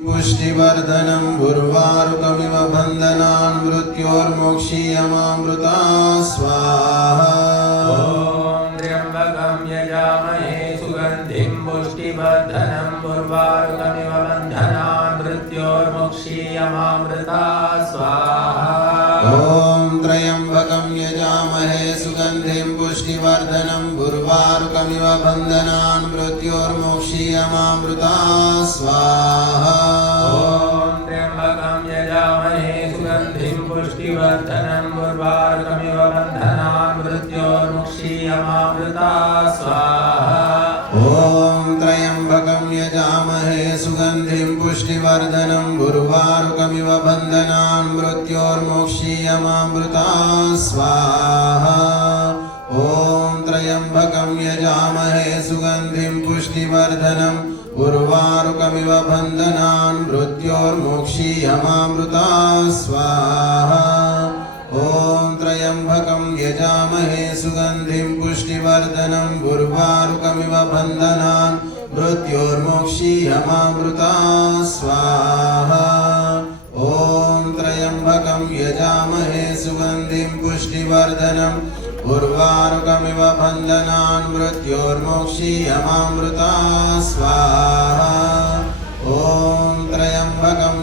पुष्टिवर्धनं उर्वारुकमिव बन्धनान् मृत्योर्मोक्षीयमामृता स्वाहा। ॐ त्र्यम्बकं यजामहे सुगन्धिं पुष्टिवर्धनं उर्वारुकमिव बन्धनान् मृत्योर्मोक्षीयमामृता स्वाहा। ॐ त्र्यम्बकं यजामहे सुगन्धिं पुष्टिवर्धनं उर्वारुकमिव बन्धनान् मृत्योर्मोक्षीयमामृता स्वाहा। ॐ त्र्यम्बकं यजामहे सुगन्धिं पुष्टिवर्धनं उर्वारुकमिव बन्धनान् मृत्योर्मुक्षीयमामृता स्वाहा। ॐ त्र्यम्बकं यजामहे सुगन्धिं पुष्टिवर्धनं उर्वारुकमिव बन्धनान् मृत्योर्मोक्षीयमामृता स्वाहा। ॐ त्र्यम्बकं यजामहे सुगन्धिं पुष्टिवर्धनं उर्वारुकमिव बन्धनान् मृत्योर्मोक्षीयमामृता स्वाहा। ॐ त्र्यम्बकं यजामहे सुगन्धिं पुष्टिवर्धनं उर्वारुकमिव बन्धनान् मृत्योर्मोक्षीयमामृता स्वाहा। ॐ त्र्यम्बकं यजामहे सुगन्धिं पुष्टिवर्धनं उर्वारुकमिव बन्धनान् मृत्योर्मोक्षीयमामृता स्वाहा। ॐ त्र्यम्बकं